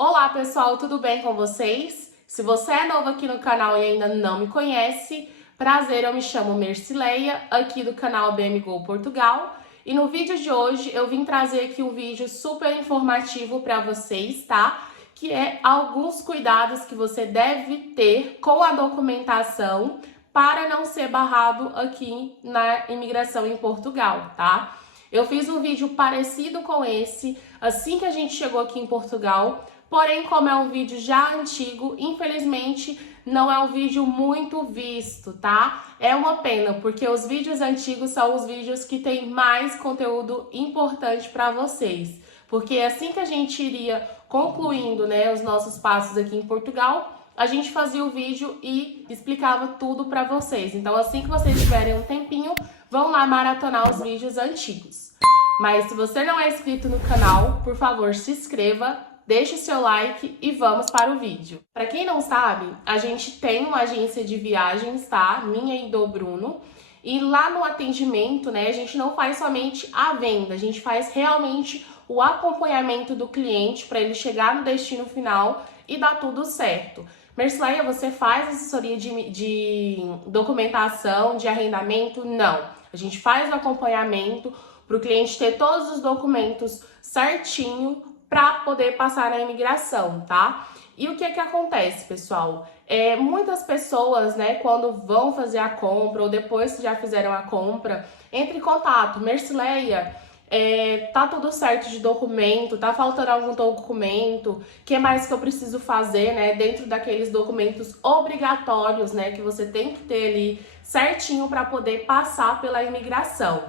Olá pessoal, tudo bem com vocês? Se você é novo aqui no canal e ainda não me conhece, prazer, eu me chamo Mercileia, aqui do canal BMGO Portugal. E no vídeo de hoje eu vim trazer aqui um vídeo super informativo para vocês, tá? Que é alguns cuidados que você deve ter com a documentação para não ser barrado aqui na imigração em Portugal, tá? Eu fiz um vídeo parecido com esse assim que a gente chegou aqui em Portugal. Porém, como é um vídeo já antigo, infelizmente não é um vídeo muito visto, tá? É uma pena, porque os vídeos antigos são os vídeos que tem mais conteúdo importante para vocês. Porque assim que a gente iria concluindo, né, os nossos passos aqui em Portugal, a gente fazia o vídeo e explicava tudo para vocês. Então, assim que vocês tiverem um tempinho, vão lá maratonar os vídeos antigos. Mas se você não é inscrito no canal, por favor, se inscreva. Deixe o seu like e vamos para o vídeo. Para quem não sabe, a gente tem uma agência de viagens, tá? Minha e do Bruno. E lá no atendimento, né, a gente não faz somente a venda, a gente faz realmente o acompanhamento do cliente para ele chegar no destino final e dar tudo certo. Mercileia, você faz assessoria de documentação, de arrendamento? Não. A gente faz o acompanhamento para o cliente ter todos os documentos certinho para poder passar na imigração, tá? E o que acontece, pessoal? Muitas pessoas, né, quando vão fazer a compra ou depois que já fizeram a compra, entre em contato. Mercileia, tá tudo certo de documento, tá faltando algum documento, o que mais que eu preciso fazer, né, dentro daqueles documentos obrigatórios, né, que você tem que ter ali certinho para poder passar pela imigração.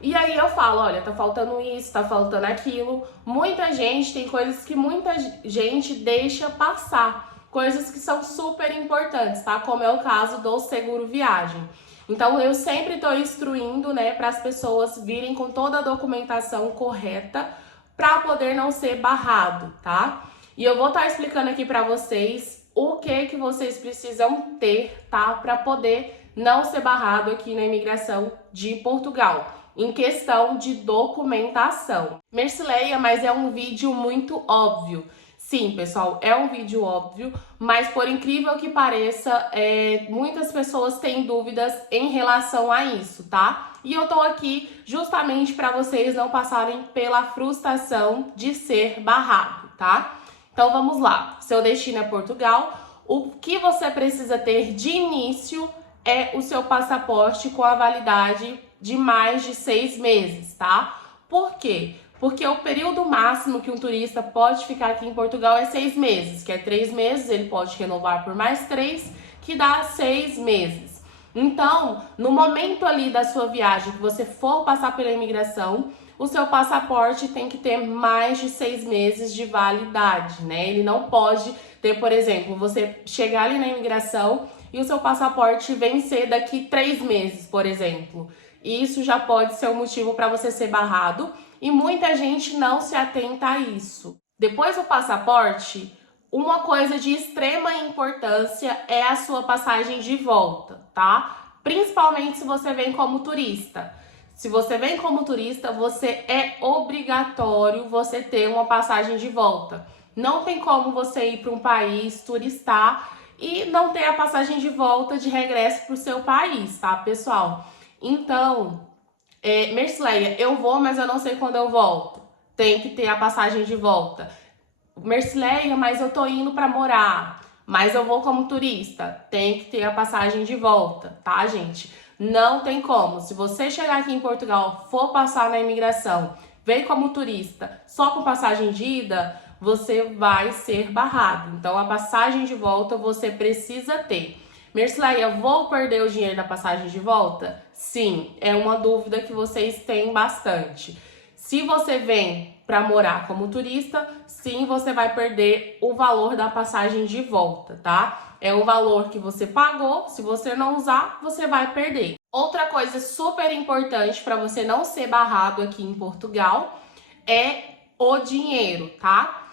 E aí eu falo, olha, tá faltando isso, tá faltando aquilo. Muita gente, tem coisas que muita gente deixa passar. Coisas que são super importantes, tá? Como é o caso do seguro viagem. Então eu sempre tô instruindo, né, para as pessoas virem com toda a documentação correta para poder não ser barrado, tá? E eu vou estar explicando aqui para vocês o que vocês precisam ter, tá? Para poder não ser barrado aqui na imigração de Portugal, em questão de documentação. Mercileia, mas é um vídeo muito óbvio. Sim, pessoal, é um vídeo óbvio, mas por incrível que pareça, muitas pessoas têm dúvidas em relação a isso, tá? E eu tô aqui justamente para vocês não passarem pela frustração de ser barrado, tá? Então vamos lá. Seu destino é Portugal. O que você precisa ter de início é o seu passaporte com a validade de mais de 6 meses, tá? Por quê? Porque o período máximo que um turista pode ficar aqui em Portugal é 6 meses, que é 3 meses, ele pode renovar por mais 3, que dá 6 meses. Então, no momento ali da sua viagem, que você for passar pela imigração, o seu passaporte tem que ter mais de 6 meses de validade, né? Ele não pode ter, por exemplo, você chegar ali na imigração e o seu passaporte vencer daqui 3 meses, por exemplo. Isso já pode ser um motivo para você ser barrado e muita gente não se atenta a isso. Depois do passaporte, uma coisa de extrema importância é a sua passagem de volta, tá? Principalmente se você vem como turista. Se você vem como turista, você é obrigatório você ter uma passagem de volta. Não tem como você ir para um país turistar e não ter a passagem de volta de regresso para o seu país, tá, pessoal? Então, Mercileia, eu vou, mas eu não sei quando eu volto. Tem que ter a passagem de volta. Mercileia, mas eu tô indo para morar, mas eu vou como turista. Tem que ter a passagem de volta, tá, gente? Não tem como. Se você chegar aqui em Portugal, for passar na imigração, vem como turista, só com passagem de ida, você vai ser barrado. Então, a passagem de volta você precisa ter. Mercileia, vou perder o dinheiro da passagem de volta? Sim, é uma dúvida que vocês têm bastante. Se você vem para morar como turista, sim, você vai perder o valor da passagem de volta, tá? É o valor que você pagou, se você não usar, você vai perder. Outra coisa super importante para você não ser barrado aqui em Portugal é o dinheiro, tá?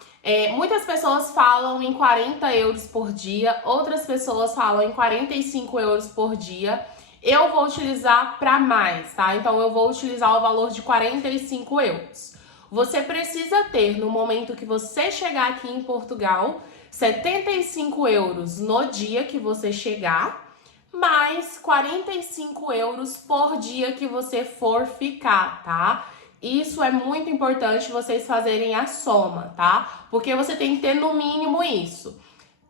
Muitas pessoas falam em 40 euros por dia, outras pessoas falam em 45 euros por dia. Eu vou utilizar para mais, tá? Então eu vou utilizar o valor de 45 euros. Você precisa ter, no momento que você chegar aqui em Portugal, 75 euros no dia que você chegar, mais 45 euros por dia que você for ficar, tá? Isso é muito importante vocês fazerem a soma, tá? Porque você tem que ter no mínimo isso.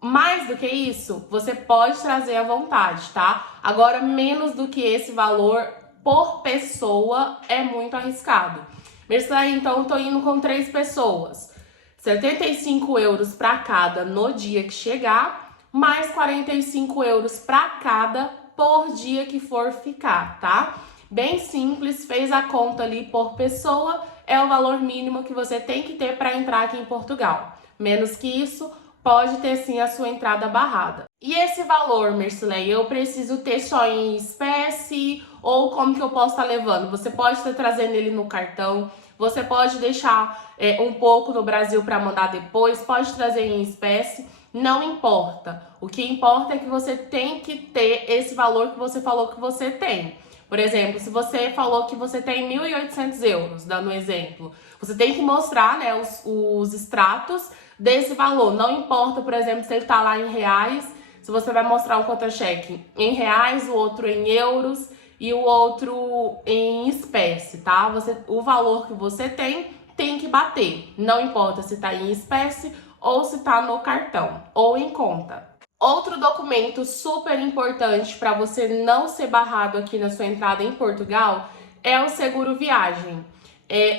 Mais do que isso, você pode trazer à vontade, tá? Agora, menos do que esse valor por pessoa é muito arriscado. Mercedes, então, eu tô indo com 3 pessoas. 75 euros para cada no dia que chegar, mais 45 euros para cada por dia que for ficar, tá? Bem simples, fez a conta ali por pessoa, é o valor mínimo que você tem que ter para entrar aqui em Portugal. Menos que isso, pode ter sim a sua entrada barrada. E esse valor, Mercilei, eu preciso ter só em espécie ou como que eu posso estar levando? Você pode estar trazendo ele no cartão, você pode deixar um pouco no Brasil para mandar depois, pode trazer em espécie, não importa. O que importa é que você tem que ter esse valor que você falou que você tem. Por exemplo, se você falou que você tem 1.800 euros, dando um exemplo, você tem que mostrar, né, os extratos desse valor. Não importa, por exemplo, se ele está lá em reais, se você vai mostrar um contra-cheque em reais, o outro em euros e o outro em espécie, tá? O valor que você tem que bater. Não importa se está em espécie ou se está no cartão ou em conta. Outro documento super importante para você não ser barrado aqui na sua entrada em Portugal é o seguro viagem.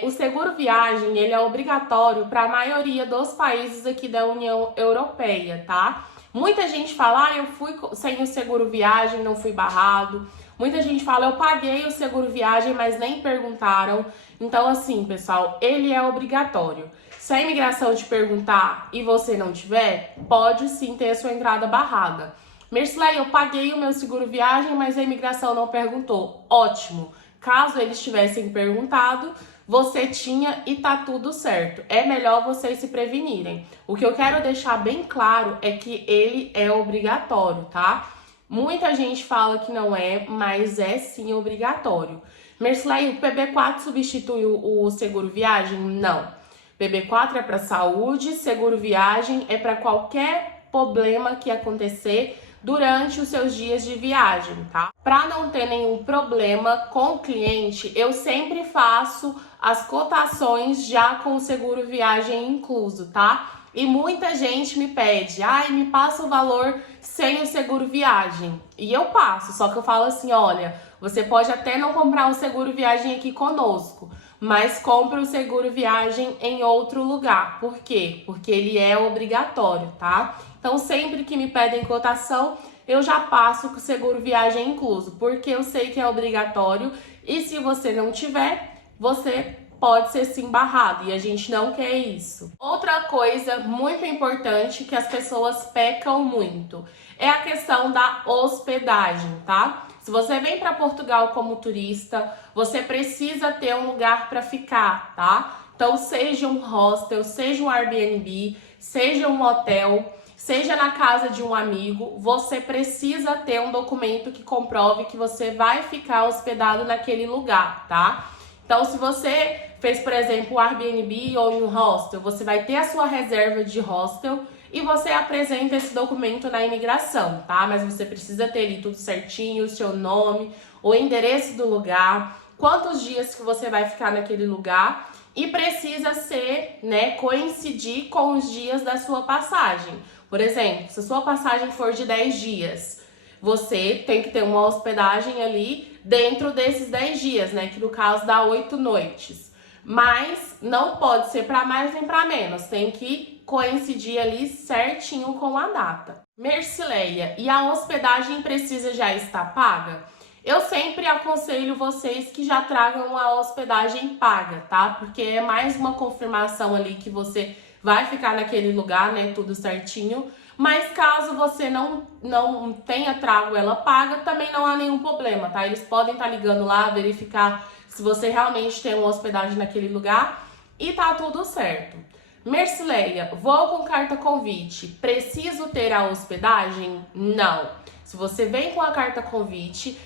O seguro viagem ele é obrigatório para a maioria dos países aqui da União Europeia, tá? Muita gente fala, eu fui sem o seguro viagem, não fui barrado. Muita gente fala, eu paguei o seguro viagem, mas nem perguntaram. Então, assim, pessoal, ele é obrigatório. Se a imigração te perguntar e você não tiver, pode sim ter a sua entrada barrada. Mercilei, eu paguei o meu seguro viagem, mas a imigração não perguntou. Ótimo. Caso eles tivessem perguntado, você tinha e tá tudo certo. É melhor vocês se prevenirem. O que eu quero deixar bem claro é que ele é obrigatório, tá? Muita gente fala que não é, mas é sim obrigatório. Mercilei, o PB4 substitui o seguro viagem? Não. PB4 é para saúde, seguro viagem é para qualquer problema que acontecer durante os seus dias de viagem, tá? Para não ter nenhum problema com o cliente, eu sempre faço as cotações já com o seguro viagem incluso, tá? E muita gente me pede, me passa o valor sem o seguro viagem. E eu passo, só que eu falo assim, olha, você pode até não comprar o seguro viagem aqui conosco, mas compra o seguro viagem em outro lugar. Por quê? Porque ele é obrigatório, tá? Então, sempre que me pedem cotação, eu já passo com o seguro viagem incluso, porque eu sei que é obrigatório e se você não tiver, você pode ser sim barrado e a gente não quer isso. Outra coisa muito importante que as pessoas pecam muito é a questão da hospedagem, tá? Se você vem para Portugal como turista, você precisa ter um lugar para ficar, tá? Então, seja um hostel, seja um Airbnb, seja um hotel, seja na casa de um amigo, você precisa ter um documento que comprove que você vai ficar hospedado naquele lugar, tá? Então, se você fez, por exemplo, um Airbnb ou um hostel, você vai ter a sua reserva de hostel e você apresenta esse documento na imigração, tá? Mas você precisa ter ali tudo certinho, o seu nome, o endereço do lugar, quantos dias que você vai ficar naquele lugar e precisa ser, né, coincidir com os dias da sua passagem. Por exemplo, se a sua passagem for de 10 dias, você tem que ter uma hospedagem ali dentro desses 10 dias, né? Que no caso dá 8 noites. Mas não pode ser para mais nem para menos, tem que coincidir ali certinho com a data. Mercileia, e a hospedagem precisa já estar paga? Eu sempre aconselho vocês que já tragam a hospedagem paga, tá? Porque é mais uma confirmação ali que você vai ficar naquele lugar, né? Tudo certinho. Mas caso você não tenha trago ela paga, também não há nenhum problema, tá? Eles podem estar ligando lá, verificar se você realmente tem uma hospedagem naquele lugar e tá tudo certo. Mercileia, vou com carta convite, preciso ter a hospedagem? Não. Se você vem com a carta convite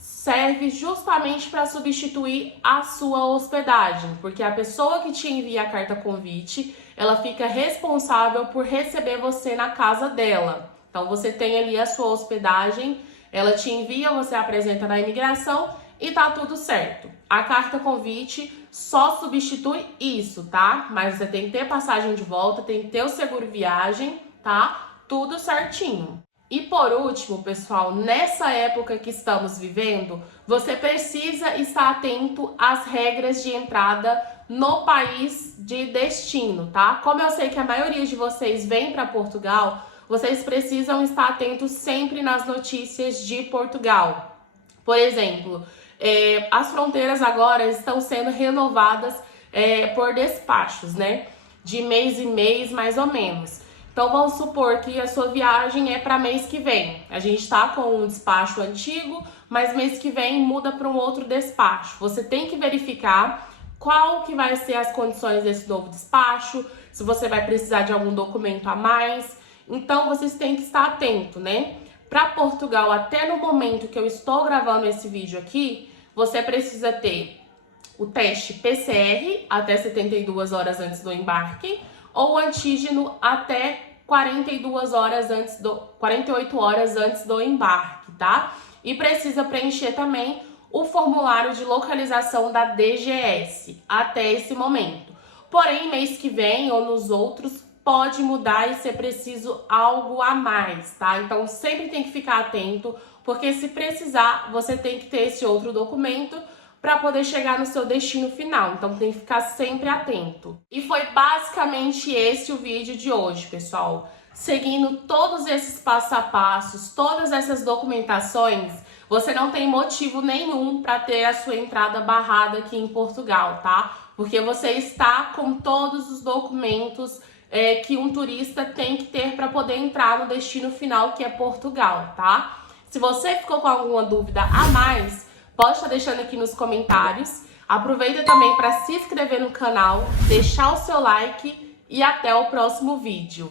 serve justamente para substituir a sua hospedagem, porque a pessoa que te envia a carta convite, ela fica responsável por receber você na casa dela. Então você tem ali a sua hospedagem, ela te envia, você apresenta na imigração e tá tudo certo. A carta convite só substitui isso, tá? Mas você tem que ter passagem de volta, tem que ter o seguro viagem, tá? Tudo certinho. E por último, pessoal, nessa época que estamos vivendo, você precisa estar atento às regras de entrada no país de destino, tá? Como eu sei que a maioria de vocês vem para Portugal, vocês precisam estar atentos sempre nas notícias de Portugal. Por exemplo, as fronteiras agora estão sendo renovadas por despachos, né? De mês em mês, mais ou menos. Então, vamos supor que a sua viagem é para mês que vem. A gente está com um despacho antigo, mas mês que vem muda para um outro despacho. Você tem que verificar qual que vai ser as condições desse novo despacho, se você vai precisar de algum documento a mais. Então, vocês têm que estar atento, né? Para Portugal, até no momento que eu estou gravando esse vídeo aqui, você precisa ter o teste PCR até 72 horas antes do embarque, ou antígeno até 48 horas antes do embarque, tá? E precisa preencher também o formulário de localização da DGS até esse momento. Porém, mês que vem ou nos outros pode mudar e ser preciso algo a mais, tá? Então sempre tem que ficar atento, porque se precisar, você tem que ter esse outro documento para poder chegar no seu destino final. Então tem que ficar sempre atento. E foi basicamente esse o vídeo de hoje, pessoal. Seguindo todos esses passos a passos, todas essas documentações, você não tem motivo nenhum para ter a sua entrada barrada aqui em Portugal, tá? Porque você está com todos os documentos que um turista tem que ter para poder entrar no destino final, que é Portugal, tá? Se você ficou com alguma dúvida a mais, pode estar deixando aqui nos comentários. Aproveita também para se inscrever no canal, deixar o seu like e até o próximo vídeo.